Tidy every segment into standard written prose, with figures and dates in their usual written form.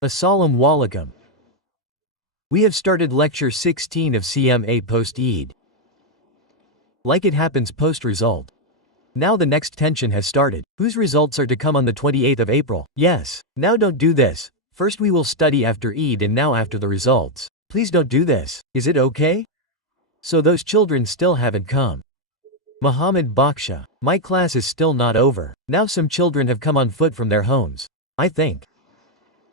Assalamu alaikum. We have started lecture 16 of CMA post-Eid. Like it happens post-result. Now the next tension has started. Whose results are to come on the 28th of April? Yes. Now don't do this. First we will study after Eid and now after the results. Please don't do this. Is it okay? So those children still haven't come. Muhammad Baksha. My class is still not over. Now some children have come on foot from their homes. I think.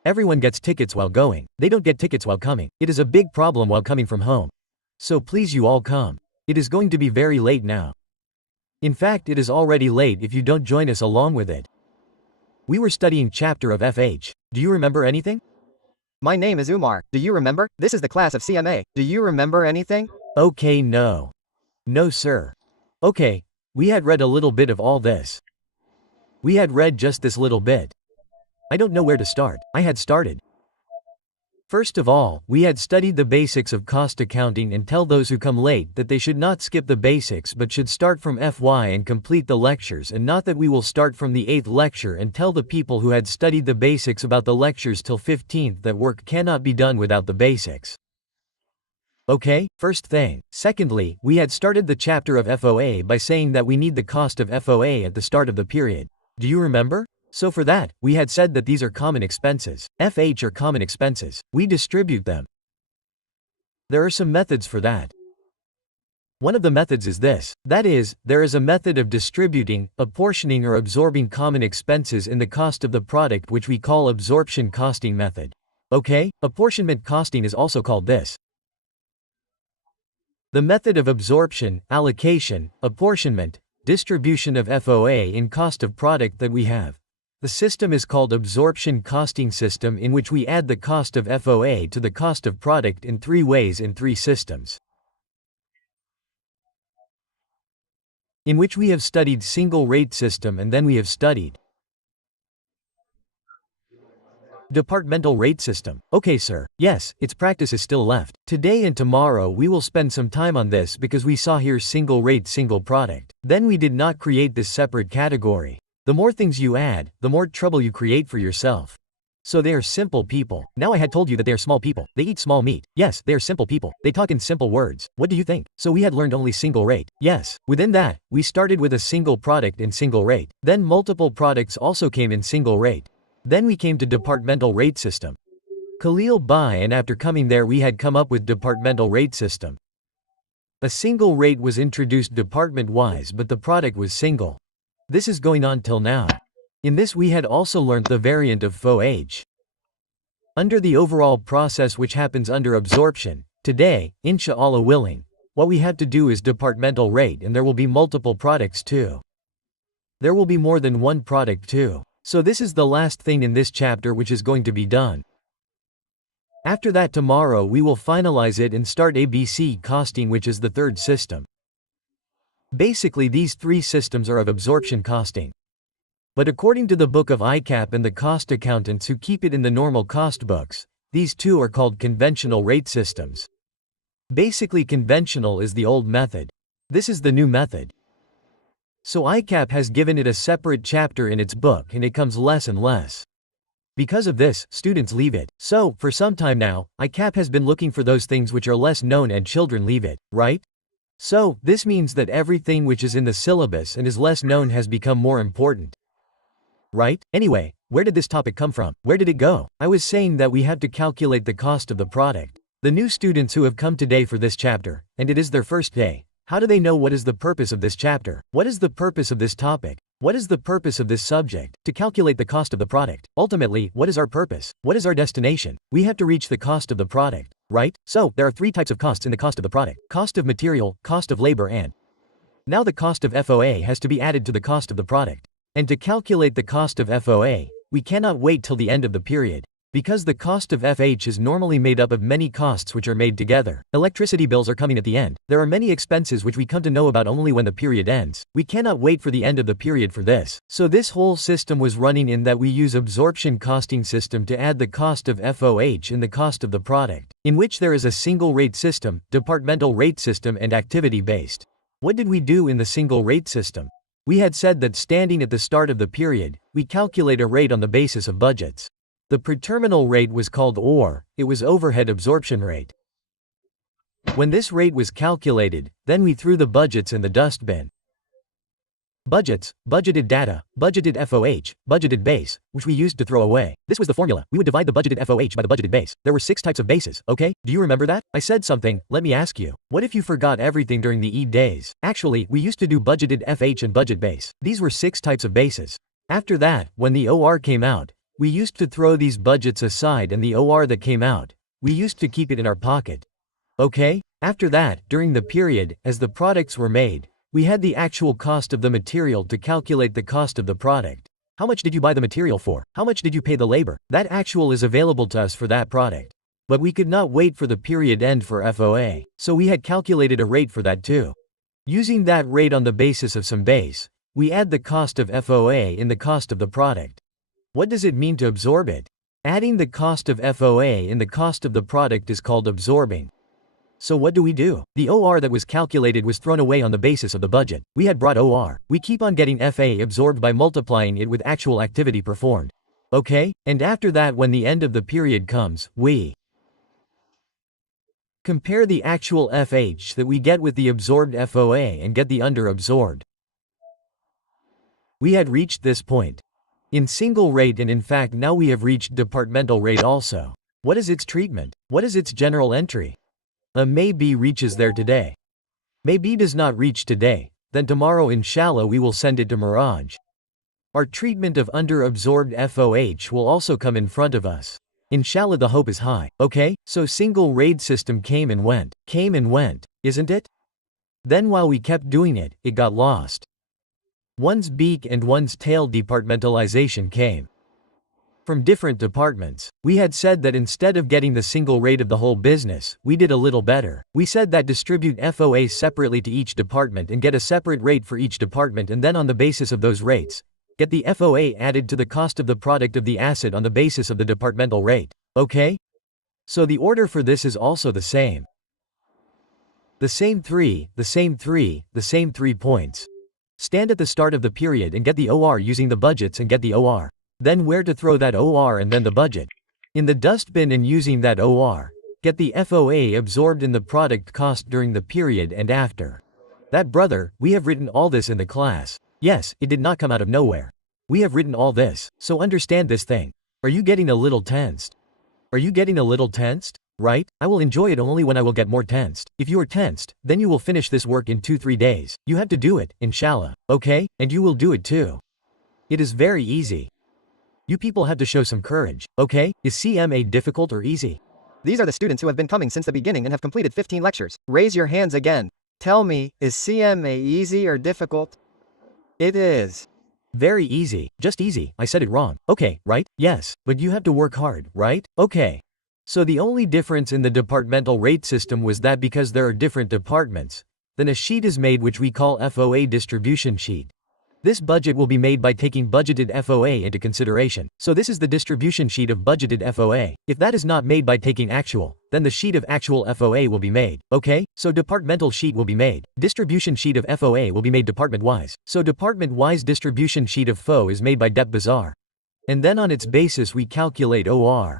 Everyone gets tickets while going. They don't get tickets while coming. It is a big problem while coming from home. So please you all come. It is going to be very late now. In fact, it is already late if you don't join us along with it. We were studying chapter of FH. Do you remember anything? My name is Umair. Do you remember? This is the class of CMA. Do you remember anything? Okay, no. No, sir. Okay, we had read a little bit of all this. We had read just this little bit. I don't know where to start. I had started. First of all, we had studied the basics of cost accounting and tell those who come late that they should not skip the basics but should start from FY and complete the lectures, and not that we will start from the 8th lecture and tell the people who had studied the basics about the lectures till 15th that work cannot be done without the basics. Okay, first thing. Secondly, we had started the chapter of FOA by saying that we need the cost of FOA at the start of the period. Do you remember? So for that, we had said that these are common expenses. FH are common expenses. We distribute them. There are some methods for that. One of the methods is this. That is, there is a method of distributing, apportioning or absorbing common expenses in the cost of the product which we call absorption costing method. Okay, apportionment costing is also called this. The method of absorption, allocation, apportionment, distribution of FOA in cost of product that we have. The system is called absorption costing system, in which we add the cost of FOA to the cost of product in 3 ways in 3 systems. In which we have studied single rate system and then we have studied departmental rate system. Okay sir. Yes, its practice is still left. Today and tomorrow we will spend some time on this because we saw here single rate single product. Then we did not create this separate category. The more things you add, the more trouble you create for yourself. So they are simple people. Now I had told you that they are small people. They eat small meat. Yes, they are simple people. They talk in simple words. What do you think? So we had learned only single rate. Yes. Within that, we started with a single product in single rate. Then multiple products also came in single rate. Then we came to departmental rate system. Khalil Bai, and after coming there we had come up with departmental rate system. A single rate was introduced department-wise but the product was single. This is going on till now. In this we had also learned the variant of FOH. Under the overall process which happens under absorption, today, inshallah willing, what we have to do is departmental rate, and there will be multiple products too. There will be more than one product too. So this is the last thing in this chapter which is going to be done. After that tomorrow we will finalize it and start ABC costing, which is the 3rd system. Basically these 3 systems are of absorption costing. But according to the book of CAF and the cost accountants who keep it in the normal cost books, these 2 are called conventional rate systems. Basically conventional is the old method. This is the new method. So CAF has given it a separate chapter in its book and it comes less and less. Because of this, students leave it. So, for some time now, CAF has been looking for those things which are less known and children leave it, right? So, this means that everything which is in the syllabus and is less known has become more important. Right? Anyway, where did this topic come from? Where did it go? I was saying that we have to calculate the cost of the product. The new students who have come today for this chapter, and it is their first day, how do they know what is the purpose of this chapter? What is the purpose of this topic? What is the purpose of this subject? To calculate the cost of the product. Ultimately, what is our purpose? What is our destination? We have to reach the cost of the product. Right? So, there are 3 types of costs in the cost of the product. Cost of material, cost of labor, and now the cost of FOA has to be added to the cost of the product. And to calculate the cost of FOA, we cannot wait till the end of the period. Because the cost of FH is normally made up of many costs which are made together. Electricity bills are coming at the end. There are many expenses which we come to know about only when the period ends. We cannot wait for the end of the period for this. So this whole system was running in that we use absorption costing system to add the cost of FOH in the cost of the product, in which there is a single rate system, departmental rate system, and activity based. What did we do in the single rate system? We had said that standing at the start of the period, we calculate a rate on the basis of budgets. The per-terminal rate was called OR, it was overhead absorption rate. When this rate was calculated, then we threw the budgets in the dustbin. Budgets, budgeted data, budgeted FOH, budgeted base, which we used to throw away. This was the formula. We would divide the budgeted FOH by the budgeted base. There were 6 types of bases, okay? Do you remember that? I said something, let me ask you. What if you forgot everything during the E days? Actually, we used to do budgeted FH and budget base. These were 6 types of bases. After that, when the OR came out, we used to throw these budgets aside and the OR that came out, we used to keep it in our pocket. Okay? After that, during the period, as the products were made, we had the actual cost of the material to calculate the cost of the product. How much did you buy the material for? How much did you pay the labor? That actual is available to us for that product. But we could not wait for the period end for FOA, so we had calculated a rate for that too. Using that rate on the basis of some base, we add the cost of FOA in the cost of the product. What does it mean to absorb it? Adding the cost of FOA in the cost of the product is called absorbing. So what do? The OR that was calculated was thrown away on the basis of the budget. We had brought OR. We keep on getting FA absorbed by multiplying it with actual activity performed. Okay? And after that, when the end of the period comes, we compare the actual FH that we get with the absorbed FOA and get the under-absorbed. We had reached this point in single rate, and in fact now we have reached departmental rate also. What is its treatment? What is its general entry? A may B reaches there today. May B does not reach today, then tomorrow inshallah we will send it to Mirage. Our treatment of under-absorbed FOH will also come in front of us. Inshallah the hope is high, okay? So single RAID system came and went, isn't it? Then while we kept doing it, it got lost. One's beak and one's tail departmentalization came from different departments. We had said that instead of getting the single rate of the whole business, we did a little better. We said that distribute FOA separately to each department and get a separate rate for each department, and then on the basis of those rates, get the FOA added to the cost of the product of the asset on the basis of the departmental rate. Okay? So the order for this is also the same. The same three points. Stand at the start of the period and get the OR using the budgets and get the OR. Then where to throw that OR and then the budget. In the dustbin, and using that OR, get the FOA absorbed in the product cost during the period and after. That, brother, we have written all this in the class. Yes, it did not come out of nowhere. We have written all this, so understand this thing. Are you getting a little tensed? Are you getting a little tensed? Right? I will enjoy it only when I will get more tensed. If you are tensed, then you will finish this work in 2-3 days. You have to do it, inshallah. Okay? And you will do it too. It is very easy. You people have to show some courage, okay? Is CMA difficult or easy? These are the students who have been coming since the beginning and have completed 15 lectures. Raise your hands again. Tell me, is CMA easy or difficult? It is. Very easy, just easy. I said it wrong. Okay, right? Yes, but you have to work hard, right? Okay. So the only difference in the departmental rate system was that because there are different departments, then a sheet is made which we call FOA distribution sheet. This budget will be made by taking budgeted FOA into consideration. So this is the distribution sheet of budgeted FOA. If that is not made by taking actual, then the sheet of actual FOA will be made. Okay? So departmental sheet will be made. Distribution sheet of FOA will be made department-wise. So department-wise distribution sheet of FO is made by Dep Bazaar. And then on its basis we calculate OR.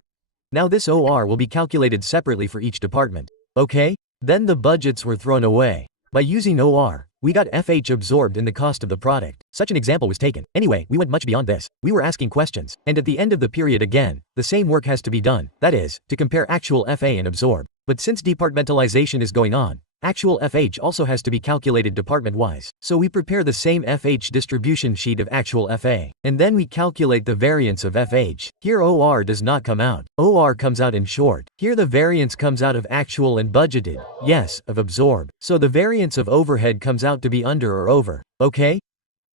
Now this OR will be calculated separately for each department. Okay? Then the budgets were thrown away. By using OR, we got FH absorbed in the cost of the product. Such an example was taken. Anyway, we went much beyond this. We were asking questions, and at the end of the period again, the same work has to be done, that is, to compare actual FA and absorb. But since departmentalization is going on, actual FH also has to be calculated department-wise. So we prepare the same FH distribution sheet of actual FA, and then we calculate the variance of FH. Here OR does not come out. OR comes out in short. Here the variance comes out of actual and budgeted, yes, of absorb. So the variance of overhead comes out to be under or over. Okay?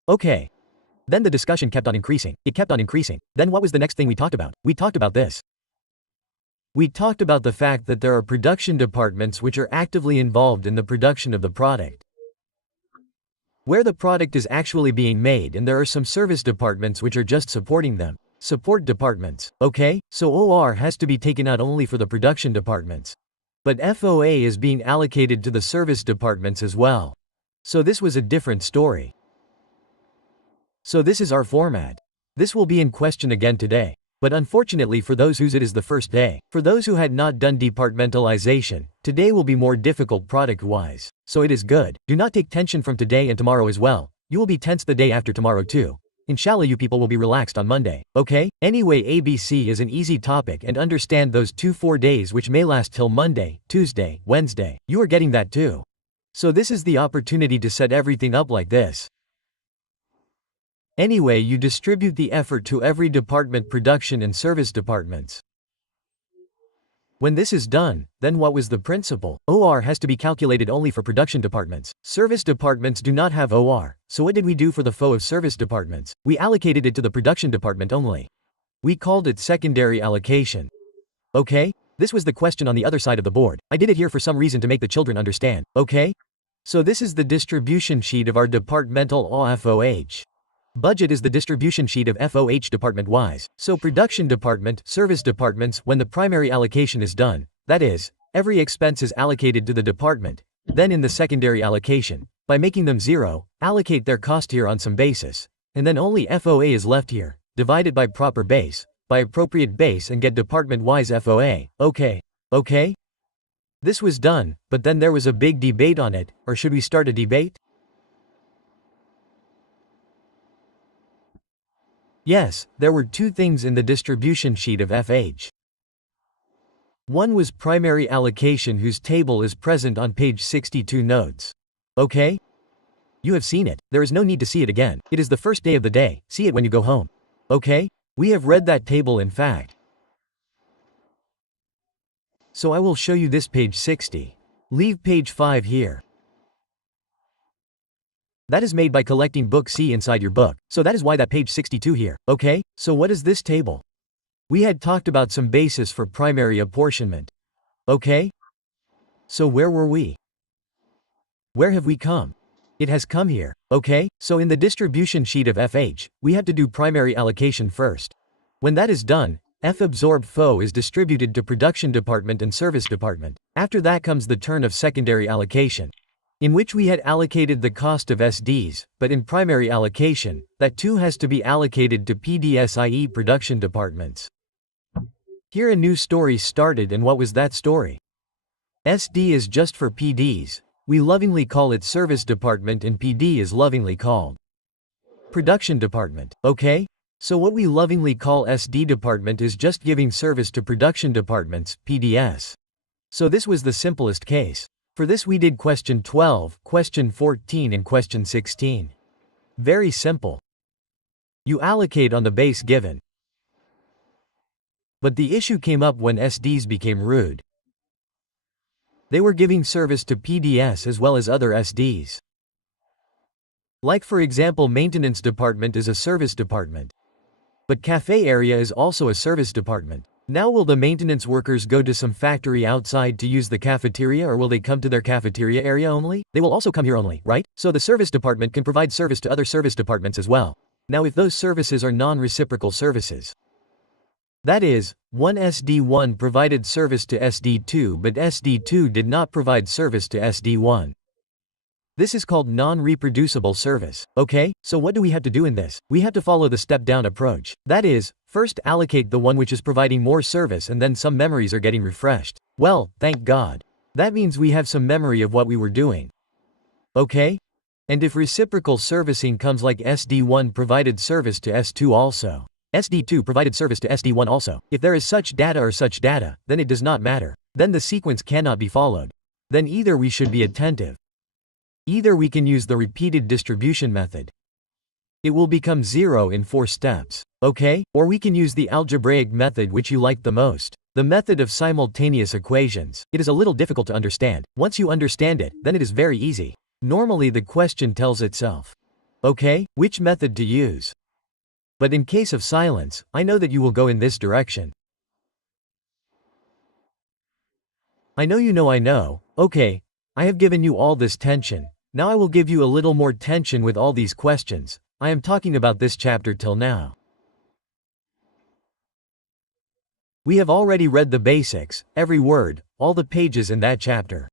Okay. Then the discussion kept on increasing. It kept on increasing. Then what was the next thing we talked about? We talked about this. We talked about the fact that there are production departments which are actively involved in the production of the product, where the product is actually being made, and there are some service departments which are just supporting them. Support departments. Okay? So OR has to be taken out only for the production departments. But FOA is being allocated to the service departments as well. So this was a different story. So this is our format. This will be in question again today. But unfortunately for those whose it is the first day, for those who had not done departmentalization, today will be more difficult product-wise. So it is good. Do not take tension from today and tomorrow as well. You will be tense the day after tomorrow too. Inshallah you people will be relaxed on Monday, okay? Anyway, ABC is an easy topic and understand those 4 days which may last till Monday, Tuesday, Wednesday. You are getting that too. So this is the opportunity to set everything up like this. Anyway, you distribute the effort to every department, production and service departments. When this is done, then what was the principle? OR has to be calculated only for production departments. Service departments do not have OR, so what did we do for the FO of service departments? We allocated it to the production department only. We called it secondary allocation. Okay? This was the question on the other side of the board. I did it here for some reason to make the children understand, okay? So this is the distribution sheet of our departmental OFOH. Budget is the distribution sheet of FOH department-wise. So production department, service departments, when the primary allocation is done, that is, every expense is allocated to the department, then in the secondary allocation, by making them zero, allocate their cost here on some basis, and then only FOA is left here, divide it by proper base, by appropriate base and get department-wise FOA, okay? Okay? This was done, but then there was a big debate on it, or should we start a debate? Yes, there were two things in the distribution sheet of FH. One was primary allocation, whose table is present on page 62 notes. Okay? You have seen it. There is no need to see it again. It is the first day of the day. See it when you go home. Okay? We have read that table in fact. So I will show you this page 60. Leave page 5 here. That is made by collecting book C inside your book, so that is why that page 62 here, okay? So what is this table? We had talked about some basis for primary apportionment. Okay? So where were we? Where have we come? It has come here, okay? So in the distribution sheet of FH, we have to do primary allocation first. When that is done, F absorbed FO is distributed to production department and service department. After that comes the turn of secondary allocation, in which we had allocated the cost of SDs, but in primary allocation, that too has to be allocated to PDS, i.e. production departments. Here a new story started, and what was that story? SD is just for PDs. We lovingly call it service department, and PD is lovingly called production department, okay? So what we lovingly call SD department is just giving service to production departments, PDS. So this was the simplest case. For this we did question 12, question 14 and question 16. Very simple. You allocate on the base given. But the issue came up when SDs became rude. They were giving service to PDS as well as other SDs. Like for example, maintenance department is a service department. But cafe area is also a service department. Now will the maintenance workers go to some factory outside to use the cafeteria, or will they come to their cafeteria area only? They will also come here only, right? So the service department can provide service to other service departments as well. Now if those services are non-reciprocal services, that is, one SD1 provided service to SD2 but SD2 did not provide service to SD1. This is called non-reproducible service, okay? So what do we have to do in this? We have to follow the step-down approach. That is, first allocate the one which is providing more service, and then some memories are getting refreshed. Well, thank God. That means we have some memory of what we were doing. Okay? And if reciprocal servicing comes like SD1 provided service to S2 also, SD2 provided service to SD1 also, if there is such data or such data, then it does not matter. Then the sequence cannot be followed. Then either we should be attentive. Either we can use the repeated distribution method. It will become 0 in 4 steps, okay? Or we can use the algebraic method which you like the most. The method of simultaneous equations. It is a little difficult to understand. Once you understand it, then it is very easy. Normally the question tells itself. Okay, which method to use? But in case of silence, I know that you will go in this direction. I know, okay. I have given you all this tension. Now I will give you a little more tension with all these questions. I am talking about this chapter till now. We have already read the basics, every word, all the pages in that chapter.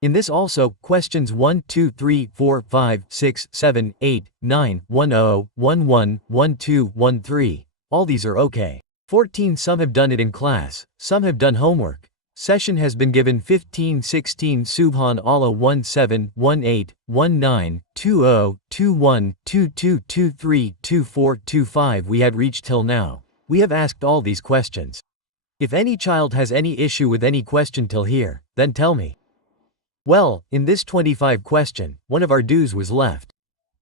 In this also, questions 1, 2, 3, 4, 5, 6, 7, 8, 9, 10, 11, 12, 13, all these are okay. 14 Some have done it in class, some have done homework. Session has been given 15 16 Subhan Allah 17 18 19 20 21 22 23 24 25 We had reached till now. We have asked all these questions. If any child has any issue with any question till here, then tell me. Well, in this 25 question, one of our dues was left.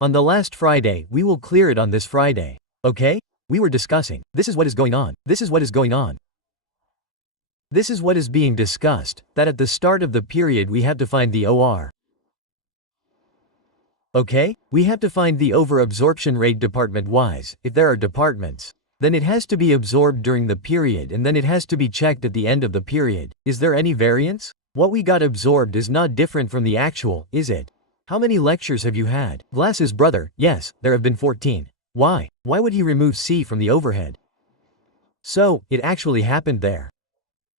On the last Friday, we will clear it on this Friday. Okay? We were discussing. This is what is going on. This is what is going on. This is what is being discussed, that at the start of the period we have to find the OR. Okay? We have to find the over-absorption rate department-wise. If there are departments, then it has to be absorbed during the period and then it has to be checked at the end of the period. Is there any variance? What we got absorbed is not different from the actual, is it? How many lectures have you had? Glass's brother, yes, there have been 14. Why? Why would he remove C from the overhead? So, it actually happened there.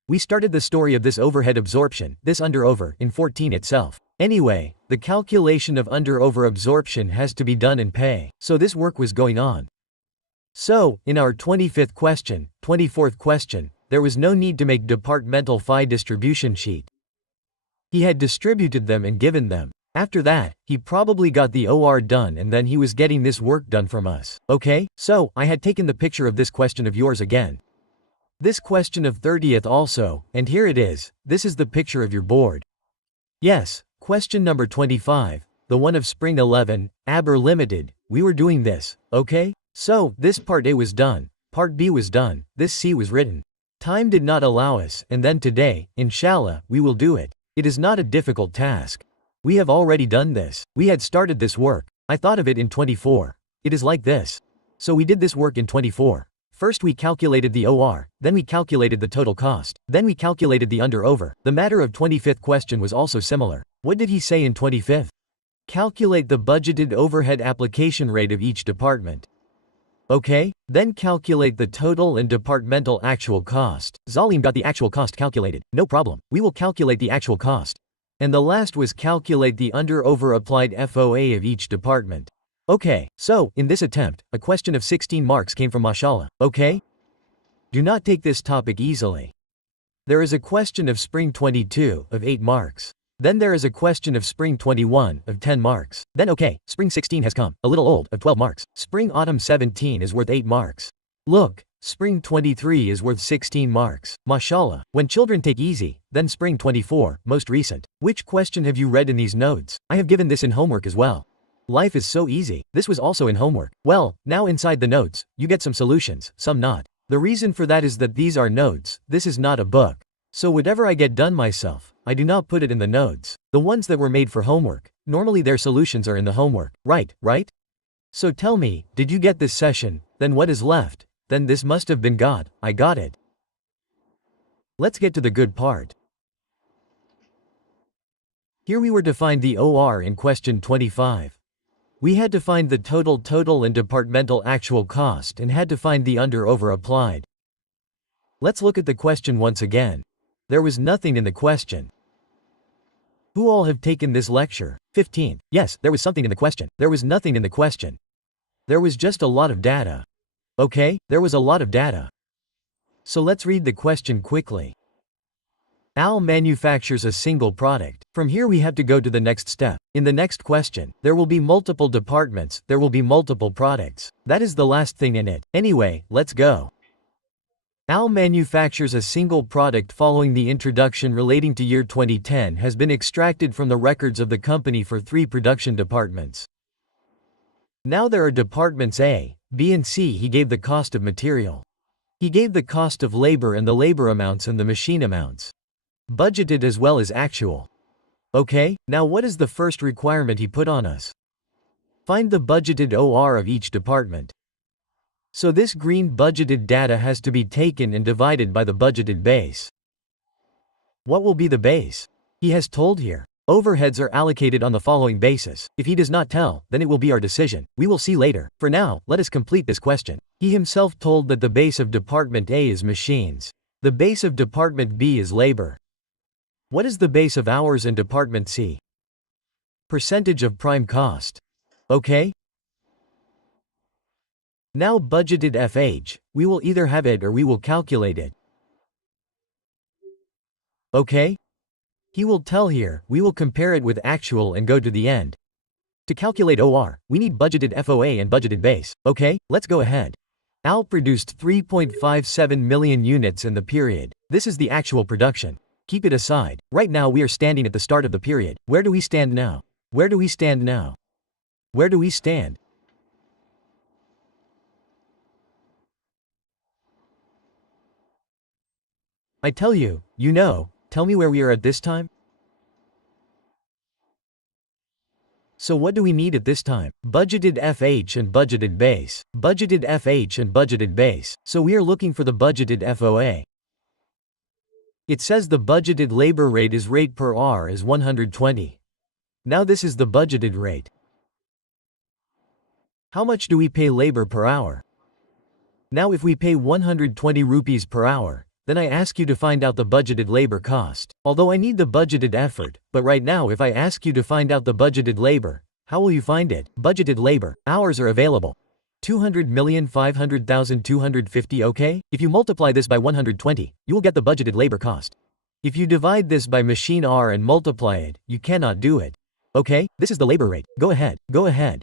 We started the story of this overhead absorption, this under-over, in 14 itself. Anyway, the calculation of under-over absorption has to be done in pay, so this work was going on. So, in our 25th question, 24th question, there was no need to make departmental phi distribution sheet. He had distributed them and given them. After that, he probably got the OR done and then he was getting this work done from us. Okay, so, I had taken the picture of this question of yours again. This question of 30th also, and here it is, this is the picture of your board. Yes, question number 25, the one of spring 11, Aber Limited, we were doing this, okay? So, this part A was done, part B was done, this C was written. Time did not allow us, and then today, inshallah, we will do it. It is not a difficult task. We have already done this. We had started this work. I thought of it in 24. It is like this. So we did this work in 24. First we calculated the OR, then we calculated the total cost, then we calculated the under-over. The matter of 25th question was also similar. What did he say in 25th? Calculate the budgeted overhead application rate of each department. Okay, then calculate the total and departmental actual cost. Zalim got the actual cost calculated. No problem. We will calculate the actual cost. And the last was calculate the under-over applied FOA of each department. Okay, so, in this attempt, a question of 16 marks came from Mashallah, okay? Do not take this topic easily. There is a question of spring 22 of 8 marks. Then there is a question of spring 21 of 10 marks. Then okay, spring 16 has come, a little old, of 12 marks. Spring autumn 17 is worth 8 marks. Look, spring 23 is worth 16 marks. Mashallah. When children take easy, then spring 24, most recent. Which question have you read in these notes? I have given this in homework as well. Life is so easy. This was also in homework. Well, now inside the notes, you get some solutions, some not. The reason for that is that these are notes, this is not a book. So whatever I get done myself, I do not put it in the notes. The ones that were made for homework, normally their solutions are in the homework. Right? So tell me, did you get this session? Then what is left? Then this must have been God. I got it. Let's get to the good part. Here we were to find the OR in question 25. We had to find the total and departmental actual cost and had to find the under-over applied. Let's look at the question once again. There was nothing in the question. Who all have taken this lecture? 15. Yes, there was something in the question. There was nothing in the question. There was just a lot of data. Okay, there was a lot of data. So let's read the question quickly. Al manufactures a single product. From here we have to go to the next step. In the next question, there will be multiple departments, there will be multiple products. That is the last thing in it. Anyway, let's go. Al manufactures a single product following the introduction relating to year 2010 has been extracted from the records of the company for 3 production departments. Now there are departments A, B and C. He gave the cost of material. He gave the cost of labor and the labor amounts and the machine amounts. Budgeted as well as actual. Okay, now what is the first requirement he put on us? Find the budgeted OR of each department. So this green budgeted data has to be taken and divided by the budgeted base. What will be the base? He has told here. Overheads are allocated on the following basis. If he does not tell, then it will be our decision. We will see later. For now, let us complete this question. He himself told that the base of Department A is machines. The base of Department B is labor. What is the base of hours in Department C? Percentage of prime cost. Okay? Now budgeted FH, We will either have it or we will calculate it. Okay? He will tell here, we will compare it with actual and go to the end. To calculate OR, we need budgeted FOA and budgeted base. Okay, let's go ahead. Al produced 3.57 million units in the period. This is the actual production. Keep it aside. Right now we are standing at the start of the period. Where do we stand now? Where do we stand now? Where do we stand? I tell you, tell me where we are at this time? So what do we need at this time? Budgeted FH and budgeted base. Budgeted FH and budgeted base. So we are looking for the budgeted FOA. It says the budgeted labor rate is rate per hour is 120. Now this is the budgeted rate. How much do we pay labor per hour? Now if we pay 120 rupees per hour, then I ask you to find out the budgeted labor cost. Although I need the budgeted effort, but right now if I ask you to find out the budgeted labor, how will you find it? Budgeted labor, hours are available. 200,500,250 okay? If you multiply this by 120, you will get the budgeted labor cost. If you divide this by machine hour and multiply it, you cannot do it. Okay, this is the labor rate. Go ahead, go ahead.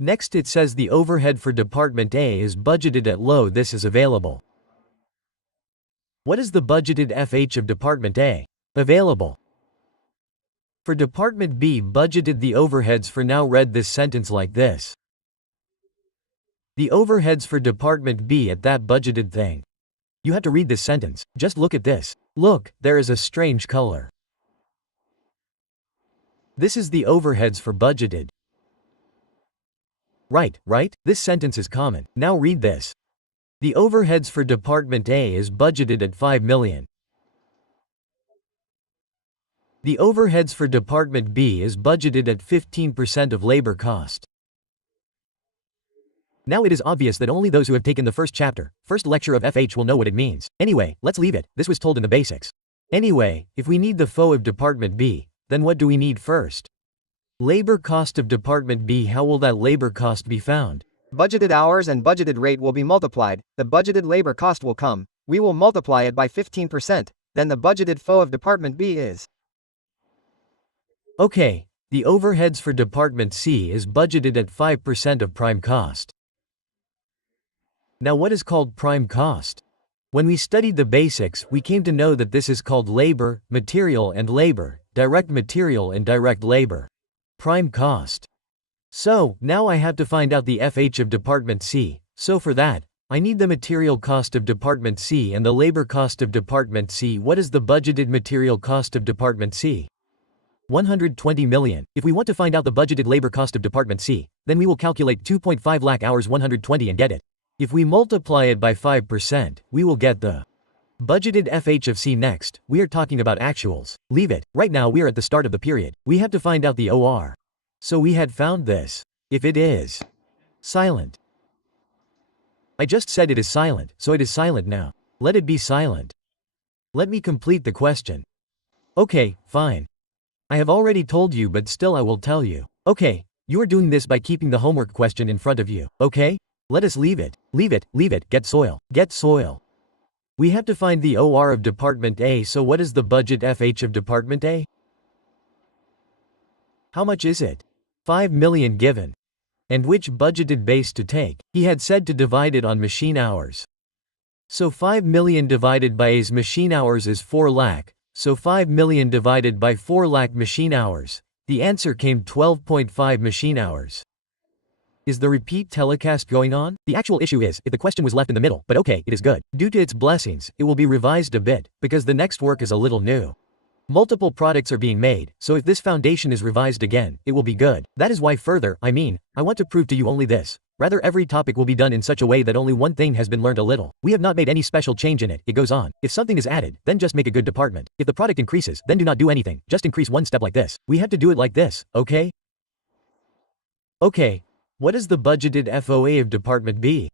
Next it says the overhead for Department A is budgeted at low. This is available. What is the budgeted FH of Department A? Available. For Department B budgeted the overheads for now read this sentence like this. The overheads for Department B at that budgeted thing. You have to read this sentence. Just look at this. Look, there is a strange color. This is the overheads for budgeted. Right? This sentence is common. Now read this. The overheads for Department A is budgeted at 5 million. The overheads for Department B is budgeted at 15% of labor cost. Now it is obvious that only those who have taken the first lecture of FH will know what it means. Anyway, let's leave it. This was told in the basics. Anyway, if we need the FO of Department B, then what do we need first? Labor cost of Department B. How will that labor cost be found? Budgeted hours and budgeted rate will be multiplied. The budgeted labor cost will come. We will multiply it by 15%. Then the budgeted FO of Department B is. Okay, the overheads for Department C is budgeted at 5% of prime cost. Now what is called prime cost? When we studied the basics, we came to know that this is called labor, material and labor, direct material and direct labor. Prime cost. So, now I have to find out the FH of Department C, so for that, I need the material cost of Department C and the labor cost of Department C. What is the budgeted material cost of Department C? 120 million. If we want to find out the budgeted labor cost of Department C, then we will calculate 2.5 lakh hours 120 and get it. If we multiply it by 5%, we will get the budgeted FH of C. Next, we are talking about actuals. Leave it. Right now we are at the start of the period. We have to find out the OR. So we had found this. If it is silent. I just said it is silent, so it is silent now. Let it be silent. Let me complete the question. Okay, fine. I have already told you, but still I will tell you. Okay, you are doing this by keeping the homework question in front of you, okay? Let us leave it. Leave it, get soil. Get soil. We have to find the OR of Department A, so what is the budget FH of Department A? How much is it? 5 million given. And which budgeted base to take? He had said to divide it on machine hours. So 5 million divided by A's machine hours is 4 lakh, so 5 million divided by 4 lakh machine hours. The answer came 12.5 machine hours. Is the repeat telecast going on? The actual issue is, if the question was left in the middle, but okay, it is good. Due to its blessings, it will be revised a bit, because the next work is a little new. Multiple products are being made, so if this foundation is revised again, it will be good. That is why I want to prove to you only this. Rather, every topic will be done in such a way that only one thing has been learned a little. We have not made any special change in it. It goes on. If something is added, then just make a good department. If the product increases, then do not do anything. Just increase one step like this. We have to do it like this, okay? Okay. What is the budgeted FOA of Department B?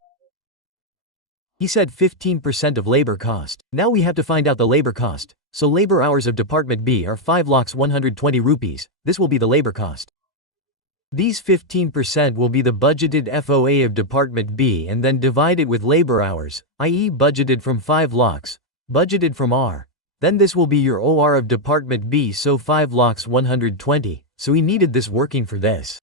He said 15% of labor cost. Now we have to find out the labor cost. So labor hours of Department B are 5 lakhs 120 rupees. This will be the labor cost. These 15% will be the budgeted FOA of Department B and then divide it with labor hours, i.e. budgeted from 5 lakhs, budgeted from R. Then this will be your OR of Department B, so 5 lakhs 120, so we needed this working for this.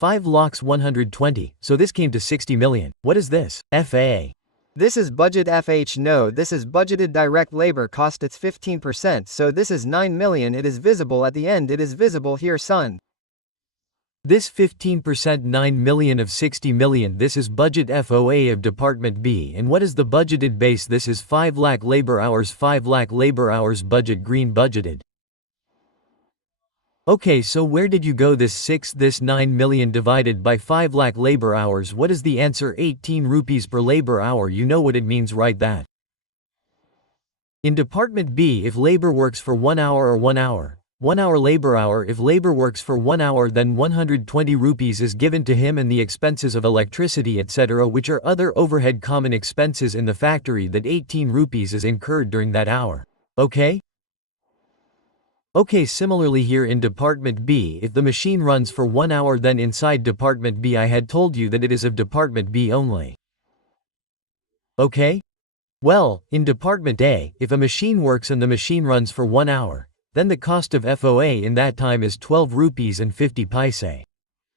5 lakhs 120, so this came to 60 million. What is this? FA. This is budget FH. No, this is budgeted direct labor cost. It's 15%, so this is 9 million. It is visible at the end. It is visible here, son. This 15% 9 million of 60 million, this is budget FOA of Department B. And what is the budgeted base? This is 5 lakh labor hours, 5 lakh labor hours budget, green budgeted. Okay, so where did you go? This 9 million divided by 5 lakh labor hours. What is the answer? 18 rupees per labor hour. You know what it means, right? That. In Department B, if labor works for 1 hour or 1 hour, 1 hour labor hour. If labor works for 1 hour, then 120 rupees is given to him and the expenses of electricity etc., which are other overhead common expenses in the factory, that 18 rupees is incurred during that hour. Okay? Okay, similarly here in Department B, if the machine runs for 1 hour, then inside Department B I had told you that it is of Department B only. Okay? Well, in Department A, if a machine works and the machine runs for 1 hour, then the cost of FOA in that time is 12 rupees and 50 paise.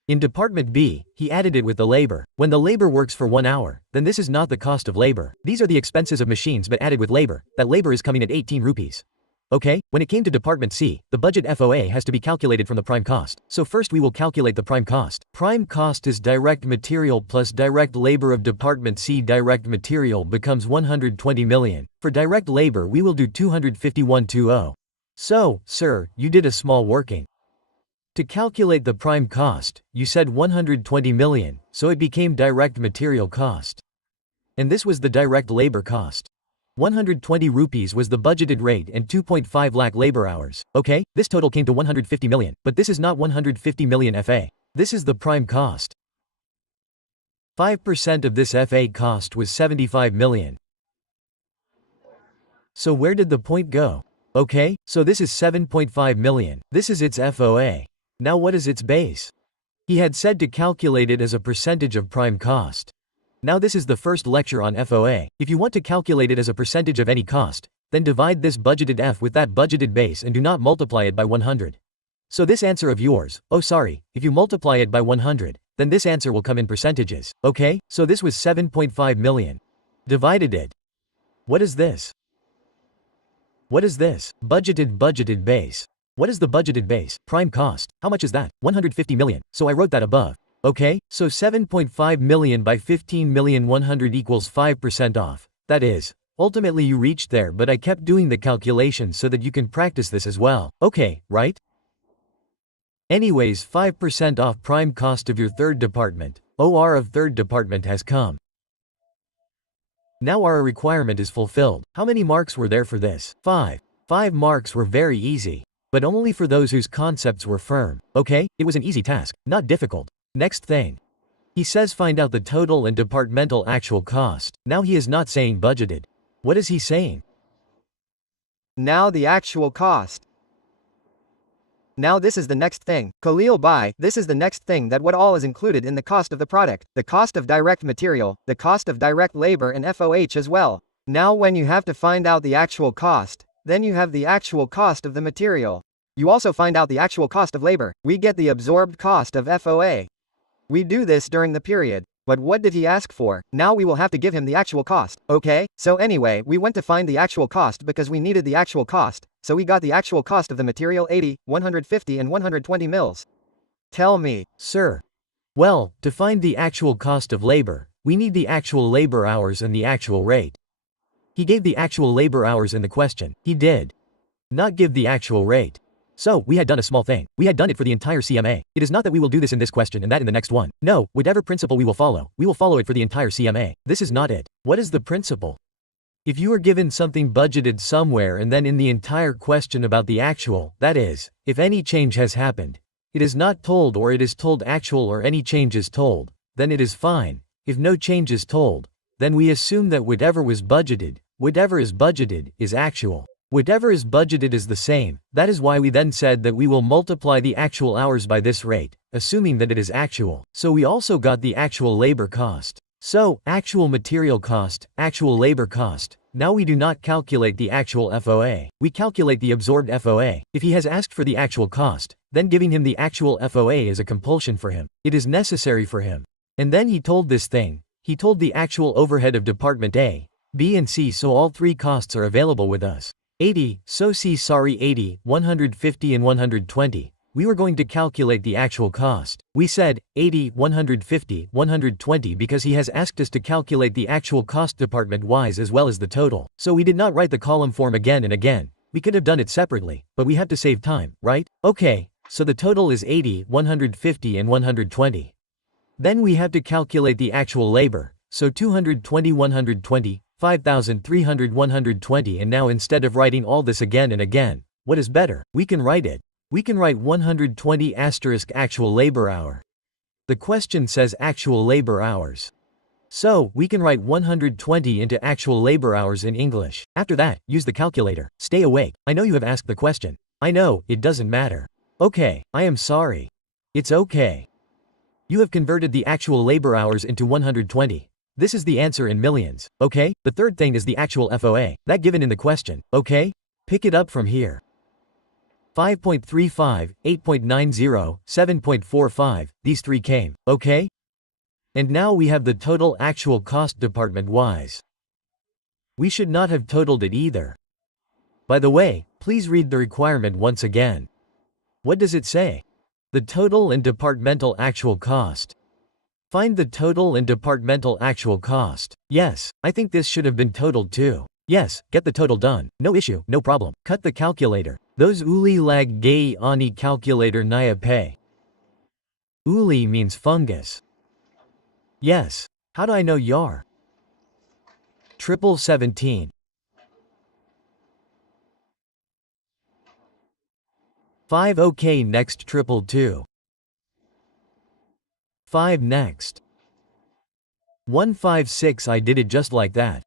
In Department B, he added it with the labor. When the labor works for 1 hour, then this is not the cost of labor. These are the expenses of machines but added with labor. That labor is coming at 18 rupees. Okay, when it came to Department C, the budget FOA has to be calculated from the prime cost. So first we will calculate the prime cost. Prime cost is direct material plus direct labor of Department C. Direct material becomes 120 million. For direct labor we will do 251.20. So, sir, you did a small working. To calculate the prime cost, you said 120 million, so it became direct material cost. And this was the direct labor cost. 120 rupees was the budgeted rate and 2.5 lakh labor hours. Okay, this total came to 150 million, but this is not 150 million FA. This is the prime cost. 5% of this FA cost was 75 million. So where did the point go? Okay, so this is 7.5 million. This is its FOA. Now what is its base? He had said to calculate it as a percentage of prime cost. Now this is the first lecture on FOA. If you want to calculate it as a percentage of any cost, then divide this budgeted F with that budgeted base and do not multiply it by 100. So this answer of yours, if you multiply it by 100, then this answer will come in percentages. Okay, so this was 7.5 million. Divided it. What is this? What is this? Budgeted base. What is the budgeted base? Prime cost. How much is that? 150 million. So I wrote that above. Okay, so 7.5 million by 15 million 100 equals 5% off. That is, ultimately you reached there, but I kept doing the calculations so that you can practice this as well. Okay, right? Anyways, 5% off prime cost of your third department. OR of third department has come. Now our requirement is fulfilled. How many marks were there for this? 5. 5 marks were very easy. But only for those whose concepts were firm. Okay, it was an easy task, not difficult. Next thing. He says find out the total and departmental actual cost. Now he is not saying budgeted. What is he saying? Now the actual cost. Now this is the next thing. Khalil Bhai, this is the next thing, that what all is included in the cost of the product. The cost of direct material, the cost of direct labor and FOH as well. Now when you have to find out the actual cost, then you have the actual cost of the material. You also find out the actual cost of labor. We get the absorbed cost of FOA. We do this during the period. But what did he ask for? Now we will have to give him the actual cost. Okay, so anyway, we went to find the actual cost because we needed the actual cost. So we got the actual cost of the material 80, 150 and 120 mils. Tell me. Sir. Well, to find the actual cost of labor, we need the actual labor hours and the actual rate. He gave the actual labor hours in the question. He did not give the actual rate. So, we had done a small thing. We had done it for the entire CMA. It is not that we will do this in this question and that in the next one. No, whatever principle we will follow it for the entire CMA. This is not it. What is the principle? If you are given something budgeted somewhere and then in the entire question about the actual, that is, if any change has happened, it is not told or it is told actual or any change is told, then it is fine. If no change is told, then we assume that whatever was budgeted, whatever is budgeted, is actual. Whatever is budgeted is the same. That is why we then said that we will multiply the actual hours by this rate, assuming that it is actual. So we also got the actual labor cost. So, actual material cost, actual labor cost. Now we do not calculate the actual FOA. We calculate the absorbed FOA. If he has asked for the actual cost, then giving him the actual FOA is a compulsion for him. It is necessary for him. And then he told this thing. He told the actual overhead of Department A, B and C, so all three costs are available with us. 80, so C, 80, 150 and 120. We were going to calculate the actual cost. We said, 80, 150, 120 because he has asked us to calculate the actual cost department-wise as well as the total. So we did not write the column form again and again. We could have done it separately, but we have to save time, right? Okay, so the total is 80, 150 and 120. Then we have to calculate the actual labor, so 220, 120, 5,300, 120, and now instead of writing all this again and again, what is better? We can write it. We can write 120 asterisk actual labor hour. The question says actual labor hours. So, we can write 120 into actual labor hours in English. After that, use the calculator. Stay awake. I know you have asked the question. I know, it doesn't matter. Okay, I am sorry. It's okay. You have converted the actual labor hours into 120. This is the answer in millions, okay? The third thing is the actual FOA, that given in the question, okay? Pick it up from here. 5.35, 8.90, 7.45, these three came, okay? And now we have the total actual cost department-wise. We should not have totaled it either. By the way, please read the requirement once again. What does it say? The total and departmental actual cost. Find the total and departmental actual cost. Yes, I think this should have been totaled too. Yes, get the total done. No issue, no problem. Cut the calculator. Those uli lag gay ani calculator naya pay. Uli means fungus. Yes. How do I know yar? 1717. 5 okay next 222. 5 next. 156 I did it just like that.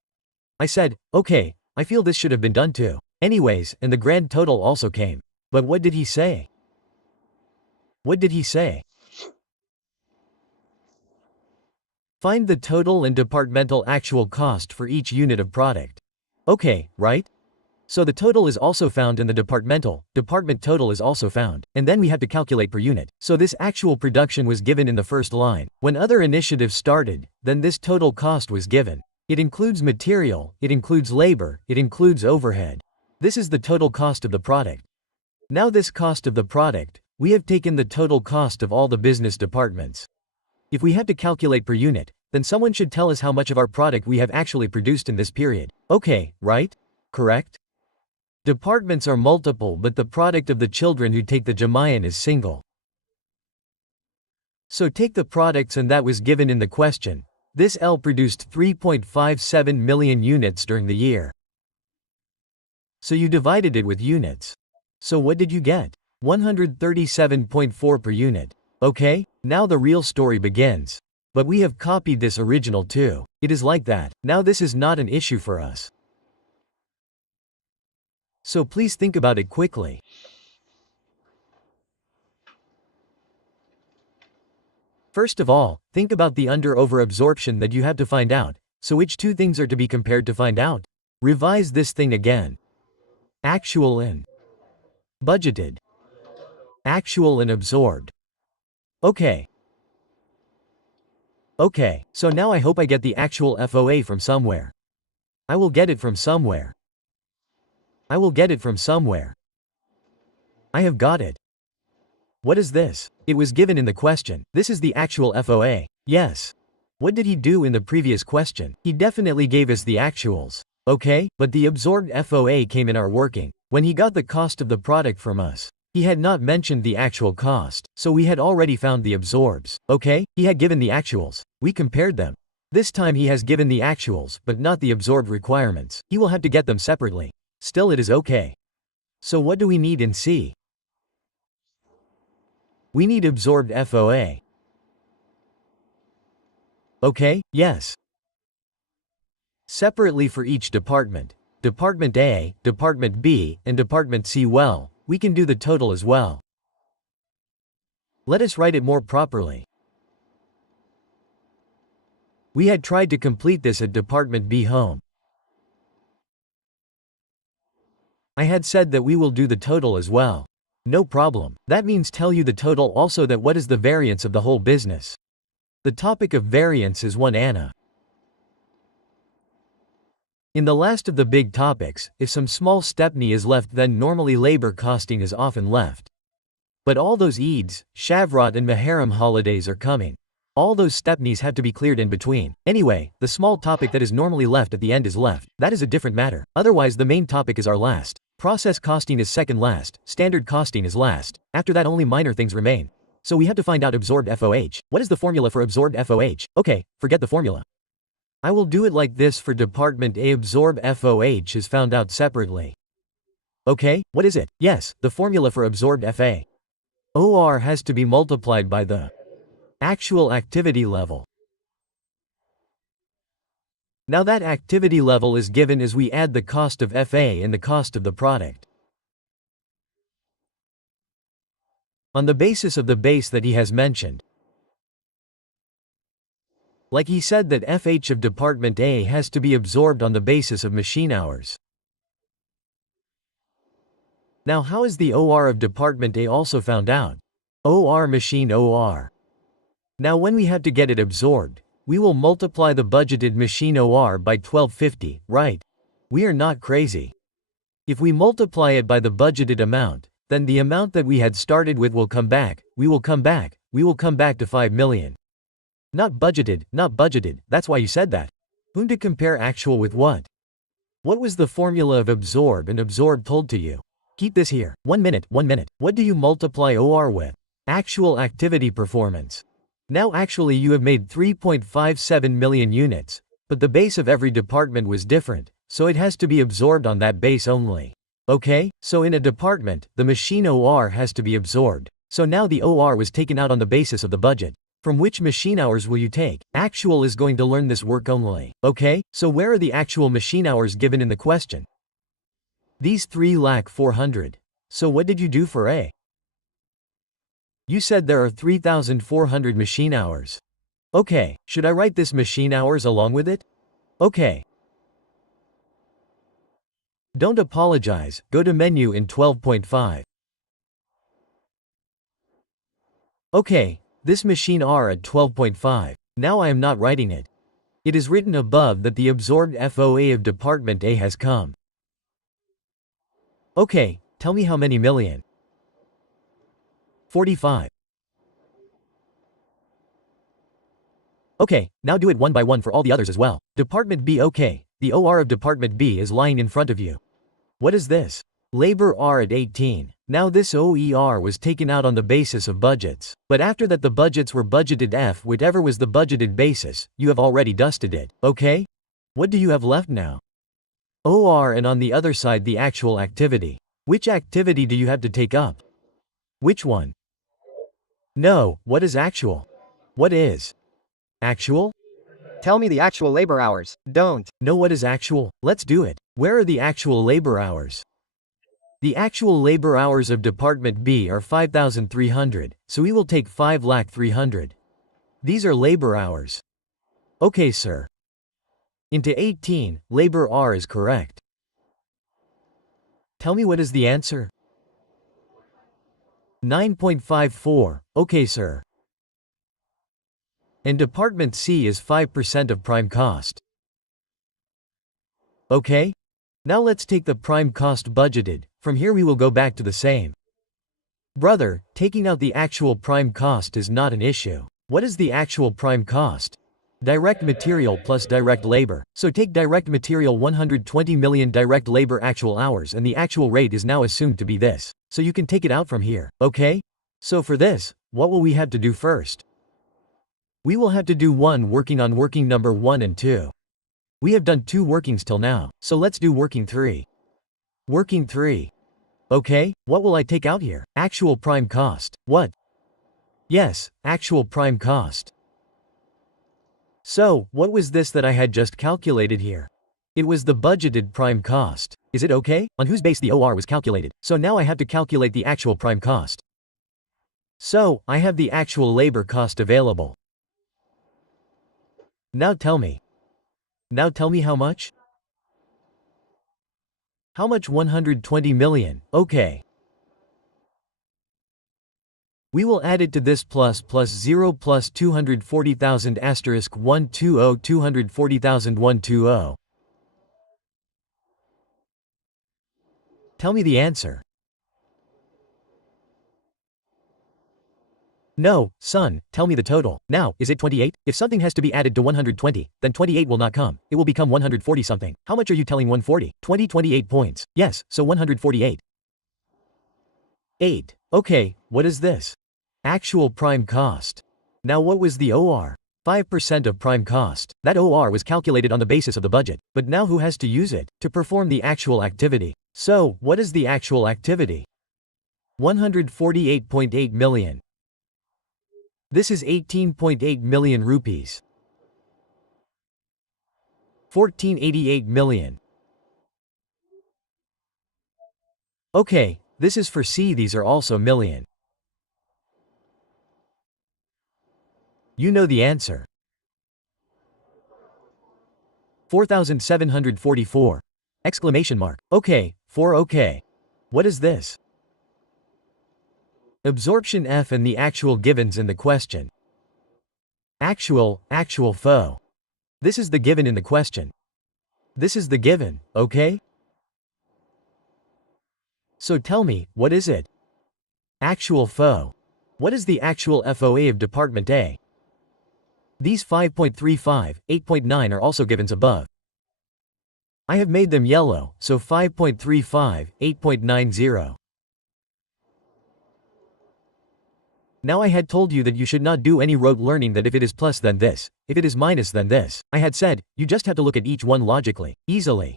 I said, okay, I feel this should have been done too. Anyways, and the grand total also came. But what did he say? What did he say? Find the total and departmental actual cost for each unit of product. Okay, right? So the total is also found in the department total is also found, and then we have to calculate per unit. So this actual production was given in the first line. When other initiatives started, then this total cost was given. It includes material, it includes labor, it includes overhead. This is the total cost of the product. Now this cost of the product, we have taken the total cost of all the business departments. If we have to calculate per unit, then someone should tell us how much of our product we have actually produced in this period. Okay, right? Correct? Departments are multiple, but the product of the children who take the Jamayan is single. So take the products, and that was given in the question. This L produced 3.57 million units during the year. So you divided it with units. So what did you get? 137.4 per unit. Okay, now the real story begins. But we have copied this original too. It is like that. Now this is not an issue for us. So please think about it quickly. First of all, think about the under-over absorption that you have to find out. So which two things are to be compared to find out? Revise this thing again. Actual and budgeted. Actual and absorbed. Okay. Okay, so now I hope I get the actual FOA from somewhere. I will get it from somewhere. I will get it from somewhere. I have got it. What is this? It was given in the question. This is the actual FOA. Yes. What did he do in the previous question? He definitely gave us the actuals. Okay, but the absorbed FOA came in our working. When he got the cost of the product from us, he had not mentioned the actual cost, so we had already found the absorbs. Okay, he had given the actuals. We compared them. This time he has given the actuals, but not the absorbed requirements. He will have to get them separately. Still, it is okay. So what do we need in C? We need absorbed FOA. Okay, yes. Separately for each department. Department A, Department B, and Department C. Well, we can do the total as well. Let us write it more properly. We had tried to complete this at Department B home. I had said that we will do the total as well. No problem. That means tell you the total also that what is the variance of the whole business. The topic of variance is 1 Anna. In the last of the big topics, if some small stepney is left then normally labor costing is often left. But all those Eids, Shavrat and Muharram holidays are coming. All those stepneys have to be cleared in between. Anyway, the small topic that is normally left at the end is left. That is a different matter. Otherwise the main topic is our last. Process costing is second last, standard costing is last. After that only minor things remain. So we have to find out absorbed FOH. What is the formula for absorbed FOH? Okay, forget the formula. I will do it like this for Department A. Absorb FOH is found out separately. Okay, what is it? Yes, the formula for absorbed FA. OR has to be multiplied by the actual activity level. Now that activity level is given as we add the cost of FA and the cost of the product. On the basis of the base that he has mentioned. Like he said that FH of Department A has to be absorbed on the basis of machine hours. Now how is the OR of Department A also found out? OR machine OR. Now when we have to get it absorbed, we will multiply the budgeted machine OR by 1250, right? We are not crazy. If we multiply it by the budgeted amount, then the amount that we had started with will come back, we will come back to 5 million. Not budgeted, that's why you said that. Whom to compare actual with what? What was the formula of absorb and absorb told to you? Keep this here. 1 minute. What do you multiply OR with? Actual activity performance. Now actually you have made 3.57 million units, but the base of every department was different, so it has to be absorbed on that base only. Okay, so in a department, the machine OR has to be absorbed. So now the OR was taken out on the basis of the budget. From which machine hours will you take? Actual is going to learn this work only. Okay, so where are the actual machine hours given in the question? These 3,400,000. So what did you do for A? You said there are 3,400 machine hours. Okay, should I write this machine hours along with it? Okay. Don't apologize, go to menu in 12.5. Okay, this machine R at 12.5. Now I am not writing it. It is written above that the absorbed FOA of Department A has come. Okay, tell me how many million? 45. Okay, now do it one by one for all the others as well. Department B. Okay, the OR of Department B is lying in front of you. What is this? Labor R at 18. Now this OER was taken out on the basis of budgets. But after that the budgets were budgeted F whatever was the budgeted basis, you have already dusted it, okay? What do you have left now? OR and on the other side the actual activity. Which activity do you have to take up? Which one? No, what is actual? What is actual? Tell me the actual labor hours. Don't. Know what is actual? Let's do it. Where are the actual labor hours? The actual labor hours of Department B are 5,300, so we will take 5,300,000. These are labor hours. Okay, sir. Into 18, labor R is correct. Tell me what is the answer? 9.54, okay sir. And Department C is 5% of prime cost. Okay? Now let's take the prime cost budgeted, from here we will go back to the same. Brother, taking out the actual prime cost is not an issue. What is the actual prime cost? Direct material plus direct labor. So take direct material 120 million direct labor actual hours and the actual rate is now assumed to be this. So you can take it out from here, okay? So for this, what will we have to do first? We will have to do one working on working number 1 and 2. We have done 2 workings till now, so let's do working 3. Working 3. Okay, what will I take out here? Actual prime cost. What? Yes, actual prime cost. So, what was this that I had just calculated here? It was the budgeted prime cost. Is it okay? On whose base the OR was calculated. So now I have to calculate the actual prime cost. So, I have the actual labor cost available. Now tell me. How much? How much? 120 million. Okay. We will add it to this plus 0 plus 240,000 asterisk 120 240,000 120. Tell me the answer. No, son, tell me the total. Now, is it 28? If something has to be added to 120, then 28 will not come. It will become 140 something. How much are you telling 140? 28 points. Yes, so 148. 8. Okay, what is this? Actual prime cost. Now what was the OR? 5% of prime cost. That OR was calculated on the basis of the budget. But now who has to use it? To perform the actual activity. So, what is the actual activity? 148.8 million. This is 18.8 million rupees. 1488 million. Okay, this is for C. These are also million. You know the answer. 4,744. Exclamation mark. Okay, 4 okay. What is this? Absorption F and the actual givens in the question. Actual faux. This is the given in the question. This is the given, okay? So tell me, what is it? Actual faux. What is the actual FOA of Department A? These 5.35, 8.9 are also givens above. I have made them yellow, so 5.35, 8.90. Now I had told you that you should not do any rote learning, that if it is plus then this, if it is minus then this. I had said, you just have to look at each one logically, easily.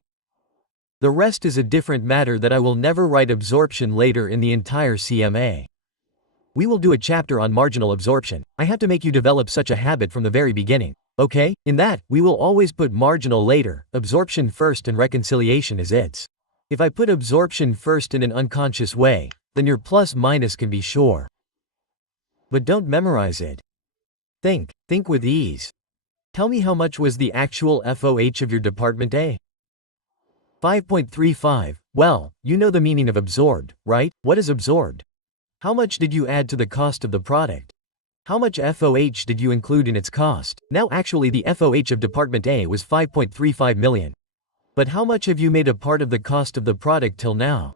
The rest is a different matter that I will never write absorption later in the entire CMA. We will do a chapter on marginal absorption. I have to make you develop such a habit from the very beginning. Okay? In that, we will always put marginal later, absorption first, and reconciliation is its. If I put absorption first in an unconscious way, then your plus minus can be sure. But don't memorize it. Think with ease. Tell me, how much was the actual FOH of your Department A? 5.35. Well, you know the meaning of absorbed, right? What is absorbed? How much did you add to the cost of the product? How much FOH did you include in its cost? Now actually the FOH of Department A was 5.35 million. But how much have you made a part of the cost of the product till now?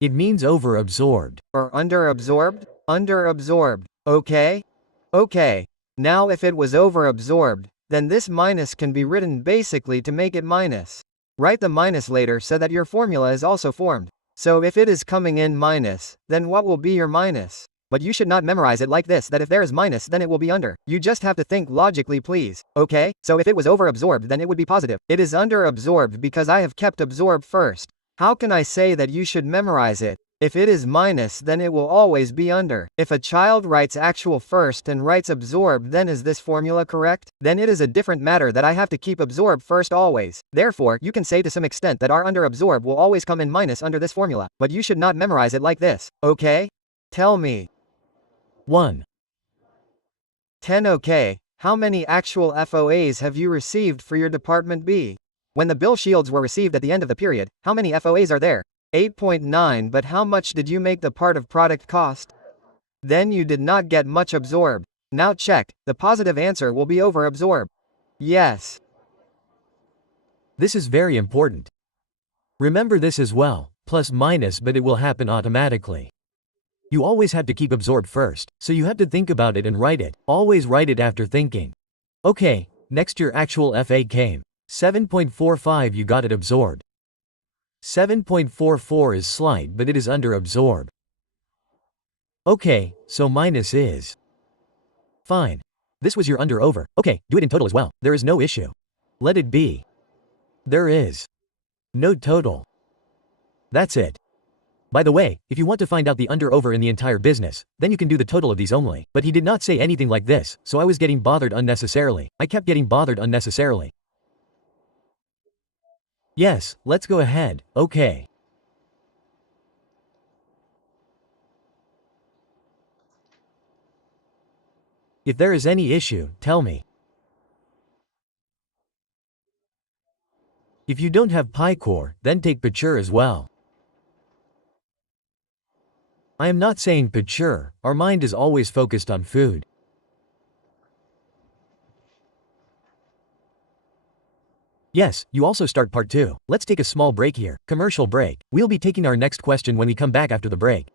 It means over-absorbed. Or under-absorbed? Under-absorbed. Okay? Okay. Now if it was over-absorbed, then this minus can be written basically to make it minus. Write the minus later so that your formula is also formed. So if it is coming in minus, then what will be your minus? But you should not memorize it like this, that if there is minus then it will be under. You just have to think logically, please. Okay? So if it was over-absorbed then it would be positive. It is under-absorbed because I have kept absorb first. How can I say that you should memorize it? If it is minus then it will always be under. If a child writes actual first and writes absorb, then is this formula correct? Then it is a different matter that I have to keep absorb first always. Therefore, you can say to some extent that our under absorb will always come in minus under this formula. But you should not memorize it like this. Okay? Tell me. 1. 10. Okay. How many actual FOAs have you received for your Department B? When the bill shields were received at the end of the period, how many FOAs are there? 8.9. But how much did you make the part of product cost? Then you did not get much absorbed. Now check, the positive answer will be over-absorb. Yes. This is very important. Remember this as well, plus minus, but it will happen automatically. You always have to keep absorb first, so you have to think about it and write it. Always write it after thinking. Okay, next your actual FA came. 7.45, you got it absorbed. 7.44 is slight, but it is under absorb. Okay, so minus is. Fine. This was your under over. Okay, do it in total as well. There is no issue. Let it be. There is no total. That's it. By the way, if you want to find out the under over in the entire business, then you can do the total of these only. But he did not say anything like this, so I was getting bothered unnecessarily. I kept getting bothered unnecessarily. Yes, let's go ahead, okay. If there is any issue, tell me. If you don't have Pycore, then take Picture as well. I am not saying Picture, our mind is always focused on food. Yes, you also start part 2. Let's take a small break here. Commercial break. We'll be taking our next question when we come back after the break.